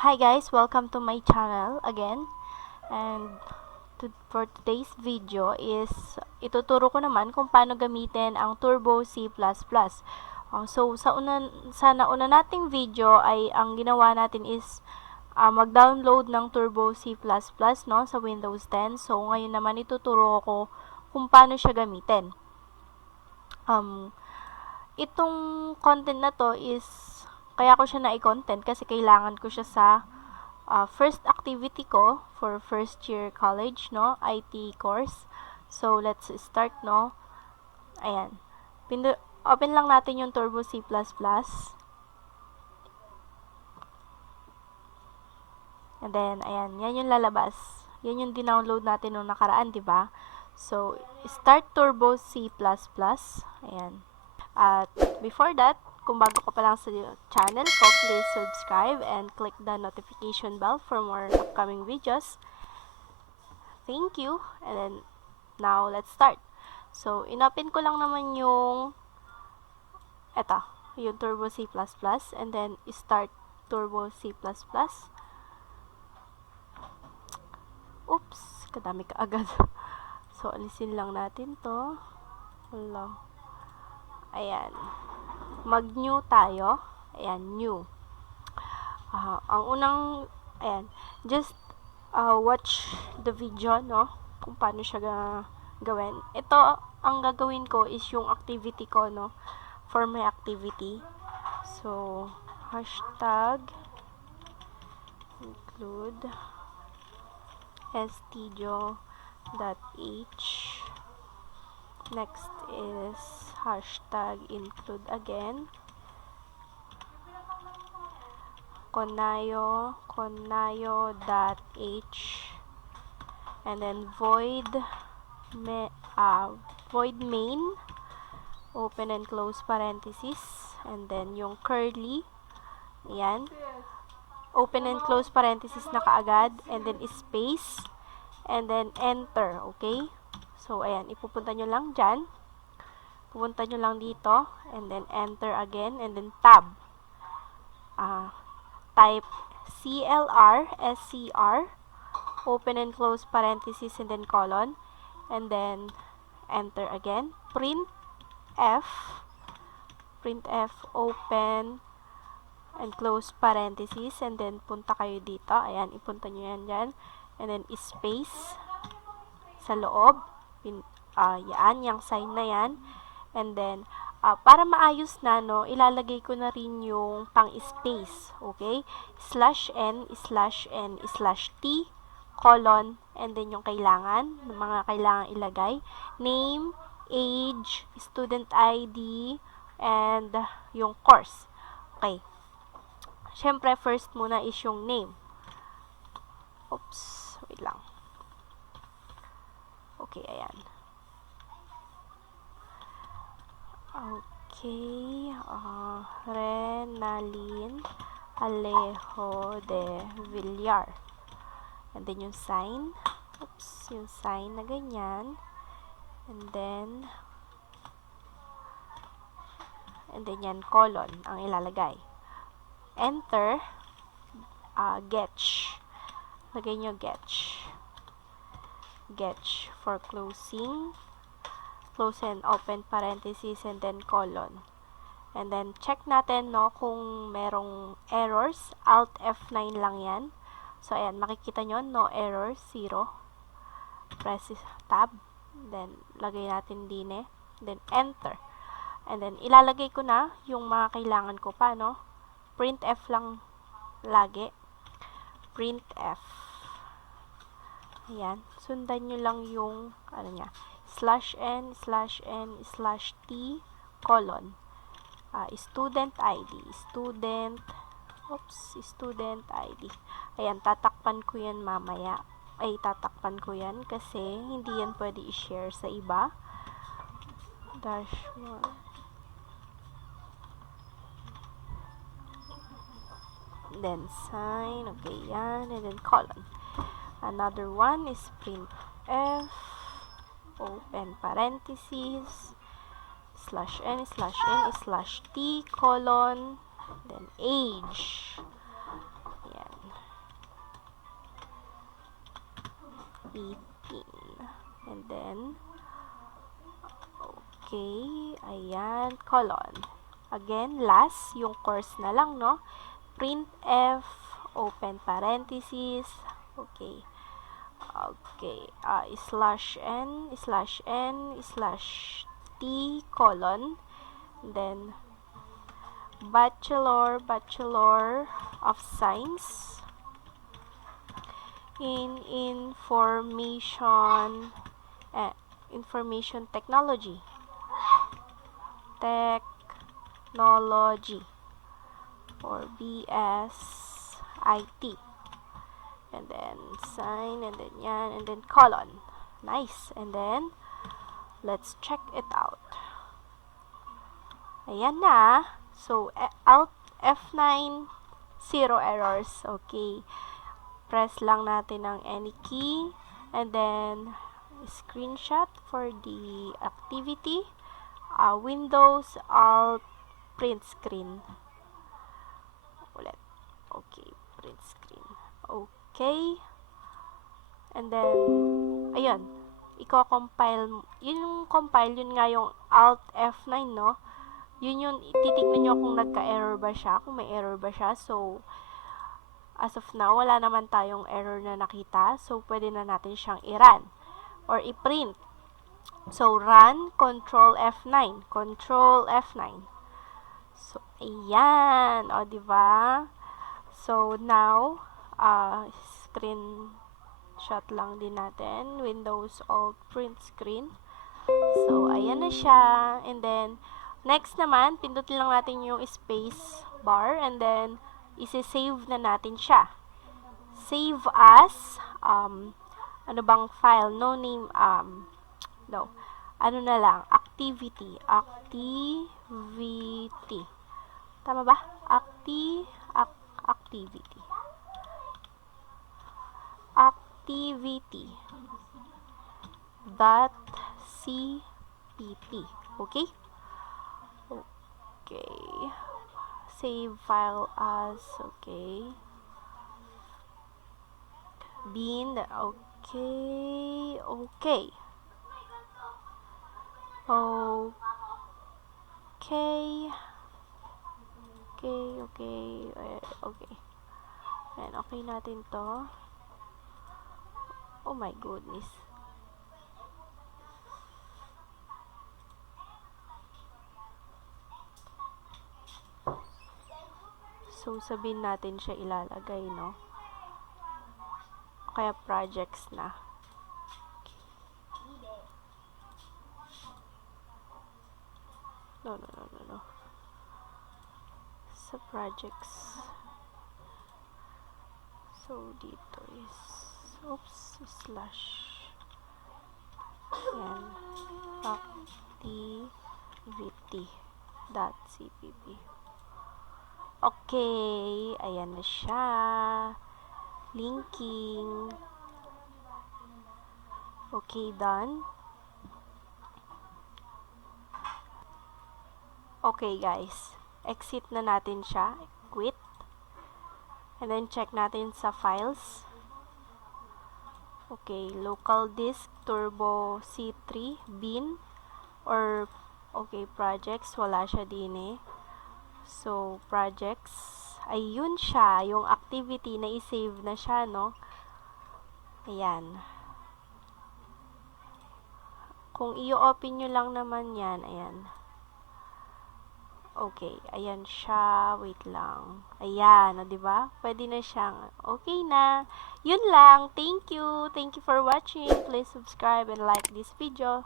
Hi guys, welcome to my channel again. And for today's video is ituturo ko naman kung paano gamitin ang Turbo C++. So sa nauna nating video ay ang ginawa natin is mag-download ng Turbo C++, no, sa Windows 10. So ngayon naman ituturo ko kung paano siya gamitin. Itong content na to is kaya ko siya na-content kasi kailangan ko siya sa first activity ko for first year college, no, IT course. So let's start, no. Ayan, open lang natin yung Turbo C++. And then ayan, yan yung lalabas. Yan yung dinownload natin nung nakaraan, di ba? So start Turbo C++. Ayan. At before that, kung bago ka pa lang sa channel ko, please subscribe and click the notification bell for more upcoming videos. Thank you. And then, now, let's start. So, inopen ko lang naman yung yung Turbo C++, and then, start Turbo C++. Oops, kadami ka agad. So, alisin lang natin to. Wala. Ayan. Mag-new tayo. Ayan, new. Ang unang, ayan, just watch the video, no, kung paano siya gawin. Ito, ang gagawin ko is yung activity ko, no, for my activity. So, hashtag include studio.h. Next is hashtag include again. Conayo.h. And then void main, open and close parenthesis, and then yung curly, ayan, open and close parenthesis na kaagad, and then space, and then enter, okay? So, ayan, ipupunta nyo lang dyan. Pupunta nyo lang dito, and then enter again, and then tab. Type CLR, open and close parenthesis, and then colon, and then enter again. Print F, open and close parenthesis, and then punta kayo dito. Ayan, ipunta nyo yan dyan. And then space sa loob. Yan, yung sign na yan. And then, para maayos na, no, ilalagay ko na rin yung pang-space, okay? /n/t, colon, and then yung mga kailangan ilagay. Name, age, student ID, and yung course. Okay. Siyempre, first muna is yung name. Oops, wait lang. Okay, ayan. Okay, Renalyn Alejo de Villar. And then yung sign. Oops, yung sign na ganyan. And then yan, colon ang ilalagay. Enter. Getch. Lagay nyo getch. Getch for closing. Close and open parenthesis, and then colon. And then, check natin, no, kung merong errors. Alt F9 lang yan. So, ayan, makikita nyo, no errors, 0. Press tab. Then, lagay natin din Then, enter. And then, ilalagay ko na yung mga kailangan ko pa, no. Print F lang lagi. Print F. Ayan. Sundan nyo lang yung, /n/t, colon. Student ID. Student ID. Ayan, tatakpan ko yan mamaya. Tatakpan ko yan kasi hindi yan pwede i-share sa iba. --1. Then, sign. Okay, yan. And then, colon. Another one is print F, open parenthesis, /n/t, colon, then age. Ayan. 18. And then, okay, ayan, colon. Again, last, yung course na lang, no? Printf, open parenthesis, okay. Okay, /n, /t, colon, then, Bachelor of Science in Information Technology, or BSIT, and then sign, and then yan, and then colon. Nice. And then let's check it out. Ayan na. So Alt F9, 0 errors. Okay, press lang natin ang any key, and then screenshot for the activity. Windows Alt print screen. Ulit. Okay, print screen. Okay. And then, ayun, i-compile. Yung compile, yun nga yung Alt F9, no? Yun yung, titignan nyo kung nagka-error ba siya, kung may error ba siya. So, as of now, wala naman tayong error na nakita. So, pwede na natin siyang i-run or i-print. So, run, Control F9. Control F9. So, ayan. O, diba? So, now, screenshot lang din natin. Windows Alt Print Screen. So, ayan na siya. And then, next naman, pindutin lang natin yung space bar. And then, isi-save na natin siya. Save as, ano bang file? No name, no. Ano na lang, activity. Activity. Tama ba? Activity. Activity. .cpp. Okay? Okay. Save file as, okay. Bin, okay. Okay. Okay. Ayan, okay natin to. Oh my goodness. So, sabihin natin siya ilalagay, no? Kaya projects na. No. Sa projects. So, dito is, oops, slash. Yan. Activity.cpp. Okay. Ayan na siya. Linking. Okay, done. Okay, guys. Exit na natin siya. Quit. And then, check natin sa files. Okay, local disk, turbo C3, bin, or, okay, projects, wala siya din eh. So, projects, ayun siya, yung activity na i-save na siya, no? Ayan. Kung i-open nyo lang naman yan, ayan. Okay, ayan siya. Wait lang. Ayan, o, diba? Pwede na siyang, okay na. Yun lang. Thank you. Thank you for watching. Please subscribe and like this video.